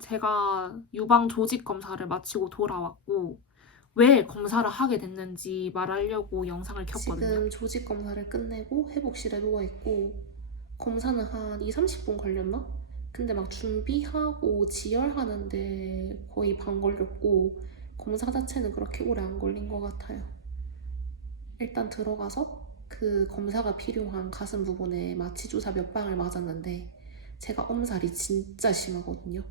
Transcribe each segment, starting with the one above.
제가 유방 조직 검사를 마치고 돌아왔고 왜 검사를 하게 됐는지 말하려고 영상을 켰거든요. 지금 조직 검사를 끝내고 회복실에 누워있고 검사는 한 2, 30분 걸렸나? 근데 막 준비하고 지혈하는데 거의 반 걸렸고 검사 자체는 그렇게 오래 안 걸린 것 같아요. 일단 들어가서 그 검사가 필요한 가슴 부분에 마취 주사 몇 방을 맞았는데 제가 엄살이 진짜 심하거든요.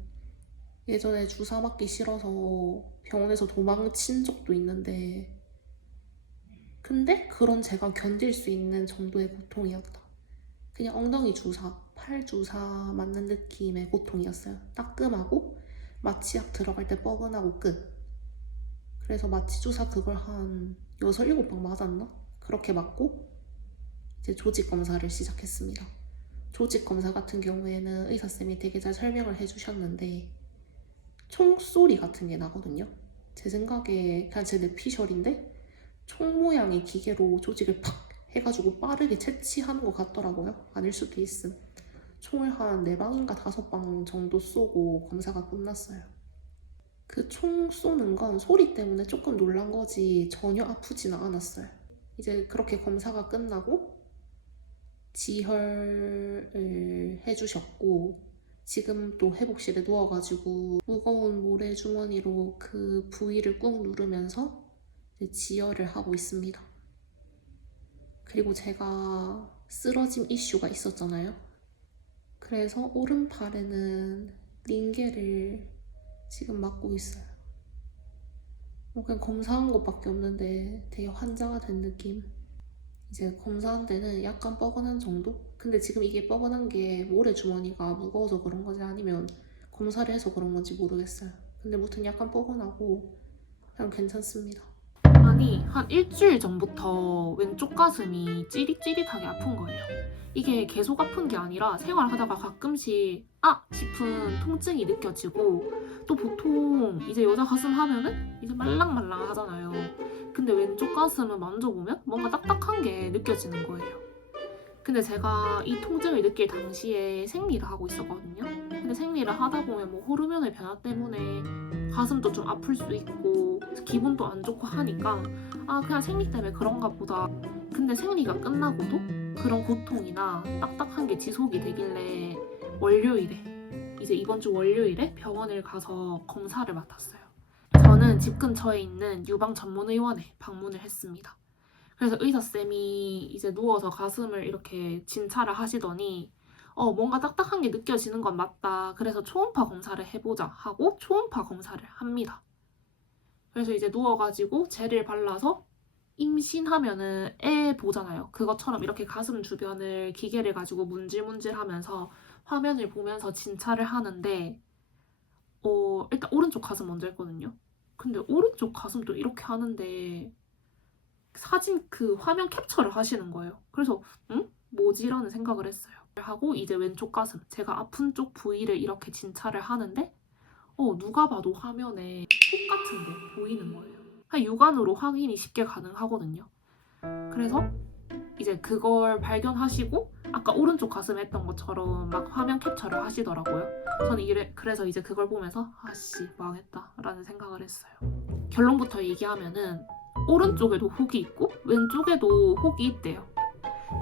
예전에 주사 맞기 싫어서 병원에서 도망친 적도 있는데 근데 그런 제가 견딜 수 있는 정도의 고통이었다. 그냥 엉덩이 주사, 팔 주사 맞는 느낌의 고통이었어요. 따끔하고 마취약 들어갈 때 뻐근하고 끝. 그래서 마취 주사 그걸 한 6, 7방 맞았나? 그렇게 맞고 이제 조직 검사를 시작했습니다. 조직 검사 같은 경우에는 의사쌤이 되게 잘 설명을 해주셨는데 총소리 같은 게 나거든요. 제 생각에 그냥 제 뇌피셜인데 총 모양의 기계로 조직을 팍 해가지고 빠르게 채취하는 것 같더라고요. 아닐 수도 있음. 총을 한 4방인가 5방 정도 쏘고 검사가 끝났어요. 그 총 쏘는 건 소리 때문에 조금 놀란 거지 전혀 아프지는 않았어요. 이제 그렇게 검사가 끝나고 지혈을 해주셨고 지금 또 회복실에 누워가지고 무거운 모래주머니로 그 부위를 꾹 누르면서 이제 지혈을 하고 있습니다. 그리고 제가 쓰러짐 이슈가 있었잖아요. 그래서 오른팔에는 링겔을 지금 맞고 있어요. 뭐 그냥 검사한 것밖에 없는데 되게 환자가 된 느낌. 이제 검사한 데는 약간 뻐근한 정도? 근데 지금 이게 뻐근한 게 모래주머니가 무거워서 그런 건지 아니면 검사를 해서 그런 건지 모르겠어요. 근데 무튼 약간 뻐근하고 그냥 괜찮습니다. 아니, 한 일주일 전부터 왼쪽 가슴이 찌릿찌릿하게 아픈 거예요. 이게 계속 아픈 게 아니라 생활하다가 가끔씩 싶은 통증이 느껴지고 또 보통 이제 여자 가슴 하면은 이제 말랑말랑 하잖아요. 근데 왼쪽 가슴은 만져보면 뭔가 딱딱한 게 느껴지는 거예요. 근데 제가 이 통증을 느낄 당시에 생리를 하고 있었거든요. 근데 생리를 하다 보면 뭐 호르몬의 변화 때문에 가슴도 좀 아플 수 있고 기분도 안 좋고 하니까 그냥 생리 때문에 그런가 보다. 근데 생리가 끝나고도 그런 고통이나 딱딱한 게 지속이 되길래 월요일에 이제 이번 주 월요일에 병원을 가서 검사를 맡았어요. 저는 집 근처에 있는 유방 전문의원에 방문을 했습니다. 그래서 의사쌤이 이제 누워서 가슴을 이렇게 진찰을 하시더니 뭔가 딱딱한 게 느껴지는 건 맞다. 그래서 초음파 검사를 해보자 하고 초음파 검사를 합니다. 그래서 이제 누워가지고 젤을 발라서 임신하면은 애 보잖아요. 그것처럼 이렇게 가슴 주변을 기계를 가지고 문질문질 하면서 화면을 보면서 진찰을 하는데 일단 오른쪽 가슴 먼저 했거든요. 근데 오른쪽 가슴도 이렇게 하는데 사진 그 화면 캡처를 하시는 거예요. 그래서 응? 뭐지라는 생각을 했어요. 하고 이제 왼쪽 가슴 제가 아픈 쪽 부위를 이렇게 진찰을 하는데 누가 봐도 화면에 속 같은 게 보이는 거예요. 그냥 육안으로 확인이 쉽게 가능하거든요. 그래서 이제 그걸 발견하시고 아까 오른쪽 가슴에 했던 것처럼 막 화면 캡처를 하시더라고요. 저는 그래서 이제 그걸 보면서 아씨 망했다 라는 생각을 했어요. 결론부터 얘기하면은 오른쪽에도 혹이 있고 왼쪽에도 혹이 있대요.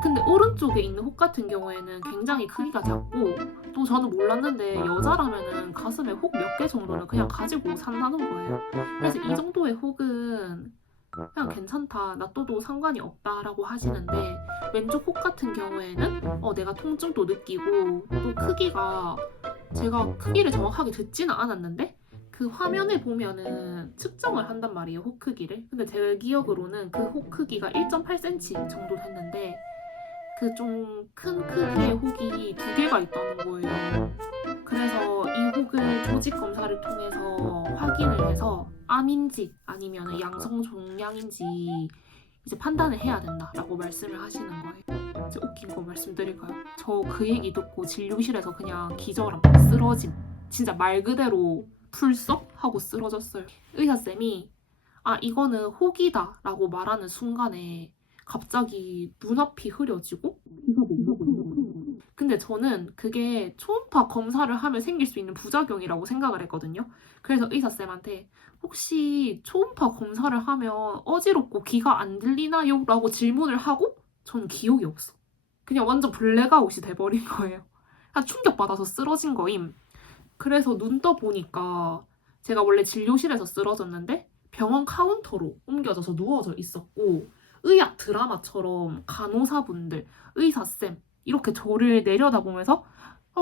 근데 오른쪽에 있는 혹 같은 경우에는 굉장히 크기가 작고 또 저는 몰랐는데 여자라면은 가슴에 혹 몇 개 정도는 그냥 가지고 산다는 거예요. 그래서 이 정도의 혹은 그냥 괜찮다, 놔둬도 상관이 없다라고 하시는데 왼쪽 혹 같은 경우에는 내가 통증도 느끼고 또 크기가 제가 크기를 정확하게 듣지는 않았는데 그 화면을 보면은 측정을 한단 말이에요, 혹 크기를. 근데 제 기억으로는 그 혹 크기가 1.8cm 정도 됐는데 그 좀 큰 크기의 혹이 2개가 있다는 거예요. 그래서 이 혹을 조직 검사를 통해서 확인을 해서 암인지 아니면 양성 종양인지 이제 판단을 해야 된다라고 말씀을 하시는 거예요. 이제 웃긴 거 말씀드릴까요? 저 그 얘기 듣고 진료실에서 그냥 기절함, 쓰러짐. 진짜 말 그대로 풀썩 하고 쓰러졌어요. 의사쌤이 이거는 혹이다라고 말하는 순간에 갑자기 눈앞이 흐려지고 비가 멈춘 거예요. 근데 근데 저는 그게 초음파 검사를 하면 생길 수 있는 부작용이라고 생각을 했거든요. 그래서 의사쌤한테 혹시 초음파 검사를 하면 어지럽고 귀가 안 들리나요? 라고 질문을 하고 저는 기억이 없어. 그냥 완전 블랙아웃이 돼버린 거예요. 그냥 충격받아서 쓰러진 거임. 그래서 눈 떠보니까 제가 원래 진료실에서 쓰러졌는데 병원 카운터로 옮겨져서 누워져 있었고 의학 드라마처럼 간호사분들, 의사쌤 이렇게 저를 내려다보면서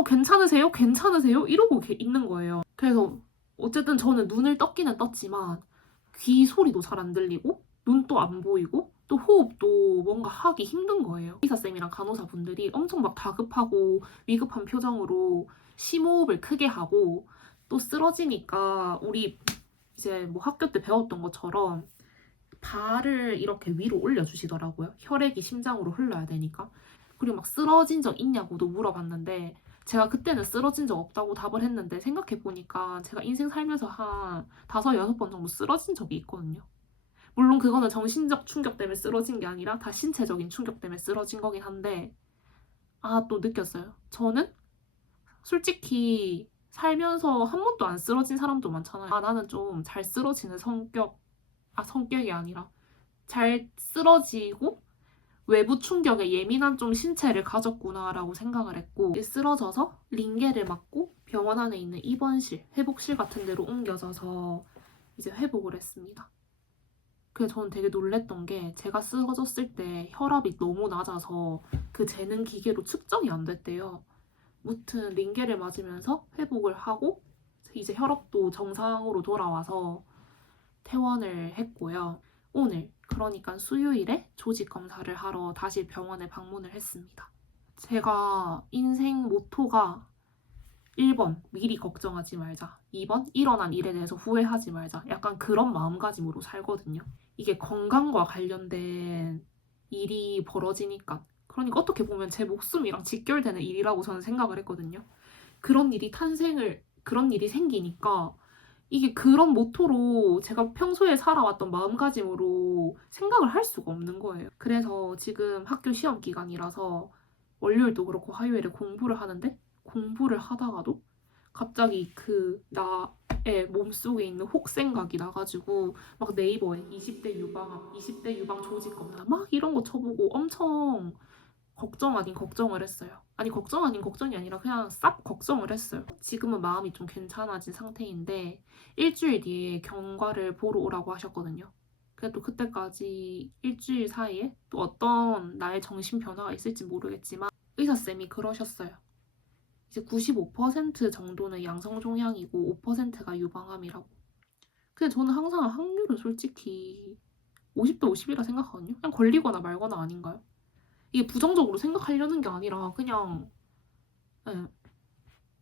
괜찮으세요? 괜찮으세요? 이러고 있는 거예요. 그래서 어쨌든 저는 눈을 떴기는 떴지만 귀 소리도 잘 안 들리고 눈도 안 보이고 또 호흡도 뭔가 하기 힘든 거예요. 의사쌤이랑 간호사분들이 엄청 막 다급하고 위급한 표정으로 심호흡을 크게 하고 또 쓰러지니까 우리 이제 뭐 학교 때 배웠던 것처럼 발을 이렇게 위로 올려주시더라고요. 혈액이 심장으로 흘러야 되니까. 그리고 막 쓰러진 적 있냐고도 물어봤는데 제가 그때는 쓰러진 적 없다고 답을 했는데 생각해보니까 제가 인생 살면서 한 5-6번 정도 쓰러진 적이 있거든요. 물론 그거는 정신적 충격 때문에 쓰러진 게 아니라 다 신체적인 충격 때문에 쓰러진 거긴 한데 또 느꼈어요. 저는 솔직히 살면서 한 번도 안 쓰러진 사람도 많잖아요. 나는 좀 잘 쓰러지는 성격이 아니라 잘 쓰러지고 외부 충격에 예민한 좀 신체를 가졌구나라고 생각을 했고 쓰러져서 링게를 맞고 병원 안에 있는 입원실, 회복실 같은 데로 옮겨져서 이제 회복을 했습니다. 그래서 저는 되게 놀랬던 게 제가 쓰러졌을 때 혈압이 너무 낮아서 그 재는 기계로 측정이 안 됐대요. 무튼 링게를 맞으면서 회복을 하고 이제 혈압도 정상으로 돌아와서 퇴원을 했고요. 오늘 그러니까 수요일에 조직 검사를 하러 다시 병원에 방문을 했습니다. 제가 인생 모토가 1번 미리 걱정하지 말자, 2번 일어난 일에 대해서 후회하지 말자, 약간 그런 마음가짐으로 살거든요. 이게 건강과 관련된 일이 벌어지니까 그러니까 어떻게 보면 제 목숨이랑 직결되는 일이라고 저는 생각을 했거든요. 그런 일이 생기니까 이게 그런 모토로 제가 평소에 살아왔던 마음가짐으로 생각을 할 수가 없는 거예요. 그래서 지금 학교 시험 기간이라서 월요일도 그렇고 화요일에 공부를 하는데 공부를 하다가도 갑자기 그 나의 몸속에 있는 혹 생각이 나가지고 막 네이버에 20대 유방암, 20대 유방 조직 검사 막 이런 거 쳐보고 엄청 걱정 아닌 걱정을 했어요. 아니 걱정 아닌 걱정이 아니라 그냥 싹 걱정을 했어요. 지금은 마음이 좀 괜찮아진 상태인데 일주일 뒤에 경과를 보러 오라고 하셨거든요. 그래도 그때까지 일주일 사이에 또 어떤 나의 정신 변화가 있을지 모르겠지만 의사쌤이 그러셨어요. 이제 95% 정도는 양성 종양이고 5%가 유방암이라고. 근데 저는 항상 확률은 솔직히 50대 50이라 생각하거든요. 그냥 걸리거나 말거나 아닌가요? 이게 부정적으로 생각하려는 게 아니라 그냥 예.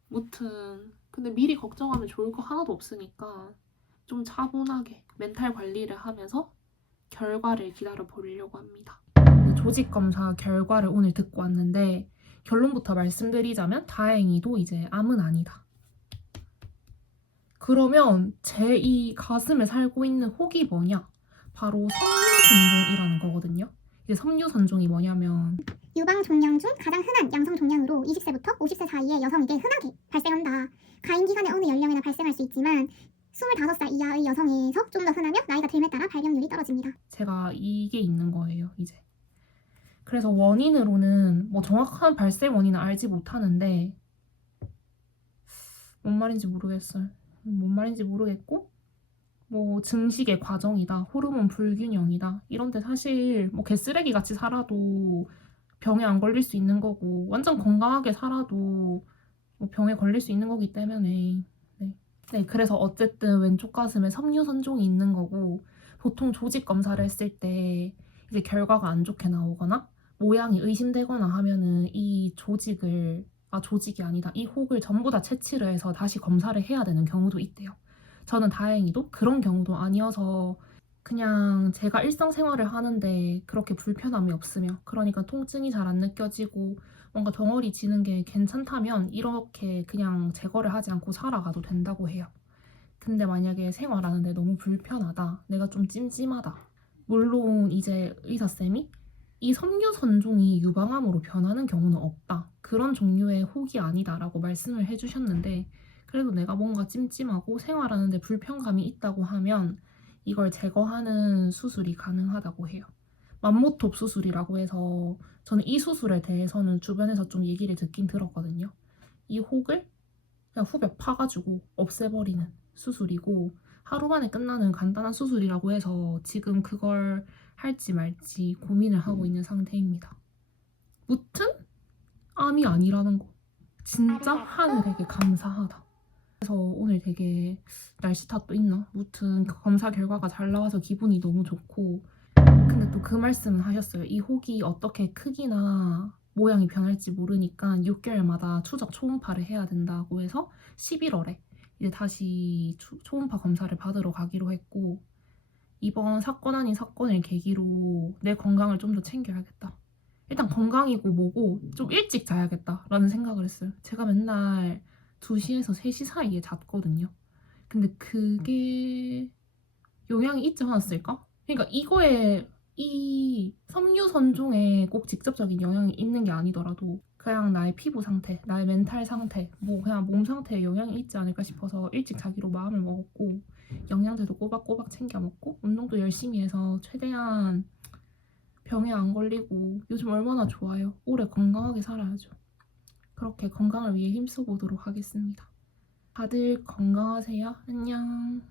무튼 근데 미리 걱정하면 좋을 거 하나도 없으니까 좀 차분하게 멘탈 관리를 하면서 결과를 기다려 보려고 합니다. 조직 검사 결과를 오늘 듣고 왔는데 결론부터 말씀드리자면 다행히도 이제 암은 아니다. 그러면 제 이 가슴에 살고 있는 혹이 뭐냐? 바로 섬유선종이라는 거거든요. 이제 섬유선종이 뭐냐면 유방 종양 중 가장 흔한 양성 종양으로 20세부터 50세 사이의 여성에게 흔하게 발생한다. 가임 기간의 어느 연령에나 발생할 수 있지만 25살 이하의 여성에서 좀 더 흔하며 나이가 듦에 따라 발병률이 떨어집니다. 제가 이게 있는 거예요, 이제. 그래서 원인으로는 뭐 정확한 발생 원인은 알지 못하는데 뭔 말인지 모르겠어요. 뭔 말인지 모르겠고 뭐 증식의 과정이다, 호르몬 불균형이다 이런데 사실 뭐 개쓰레기 같이 살아도 병에 안 걸릴 수 있는 거고 완전 건강하게 살아도 뭐 병에 걸릴 수 있는 거기 때문에 네, 그래서 어쨌든 왼쪽 가슴에 섬유선종이 있는 거고 보통 조직 검사를 했을 때 이제 결과가 안 좋게 나오거나 모양이 의심되거나 하면은 이 조직이 아니다. 이 혹을 전부 다 채취를 해서 다시 검사를 해야 되는 경우도 있대요. 저는 다행히도 그런 경우도 아니어서 그냥 제가 일상생활을 하는데 그렇게 불편함이 없으며 그러니까 통증이 잘 안 느껴지고 뭔가 덩어리 지는 게 괜찮다면 이렇게 그냥 제거를 하지 않고 살아가도 된다고 해요. 근데 만약에 생활하는데 너무 불편하다, 내가 좀 찜찜하다, 물론 이제 의사쌤이 이 섬유선종이 유방암으로 변하는 경우는 없다. 그런 종류의 혹이 아니다라고 말씀을 해주셨는데 그래도 내가 뭔가 찜찜하고 생활하는데 불편감이 있다고 하면 이걸 제거하는 수술이 가능하다고 해요. 맘모톱 수술이라고 해서 저는 이 수술에 대해서는 주변에서 좀 얘기를 듣긴 들었거든요. 이 혹을 그냥 후벼 파가지고 없애버리는 수술이고 하루 만에 끝나는 간단한 수술이라고 해서 지금 그걸 할지 말지 고민을 하고 있는 상태입니다. 무튼 암이 아니라는 거 진짜 하늘에게 감사하다. 그래서 오늘 되게 날씨 탓도 있나? 무튼 검사 결과가 잘 나와서 기분이 너무 좋고 근데 또 그 말씀은 하셨어요. 이 혹이 어떻게 크기나 모양이 변할지 모르니까 6개월마다 추적 초음파를 해야 된다고 해서 11월에 이제 다시 초음파 검사를 받으러 가기로 했고 이번 사건 아닌 사건을 계기로 내 건강을 좀 더 챙겨야겠다. 일단 건강이고 뭐고 좀 일찍 자야겠다라는 생각을 했어요. 제가 맨날 2시에서 3시 사이에 잤거든요. 근데 그게 영향이 있지 않았을까? 그러니까 이거에 이 섬유 선종에 꼭 직접적인 영향이 있는 게 아니더라도 그냥 나의 피부 상태, 나의 멘탈 상태, 뭐 그냥 몸 상태에 영향이 있지 않을까 싶어서 일찍 자기로 마음을 먹었고 영양제도 꼬박꼬박 챙겨 먹고 운동도 열심히 해서 최대한 병에 안 걸리고 요즘 얼마나 좋아요. 오래 건강하게 살아야죠. 그렇게 건강을 위해 힘써보도록 하겠습니다. 다들 건강하세요. 안녕.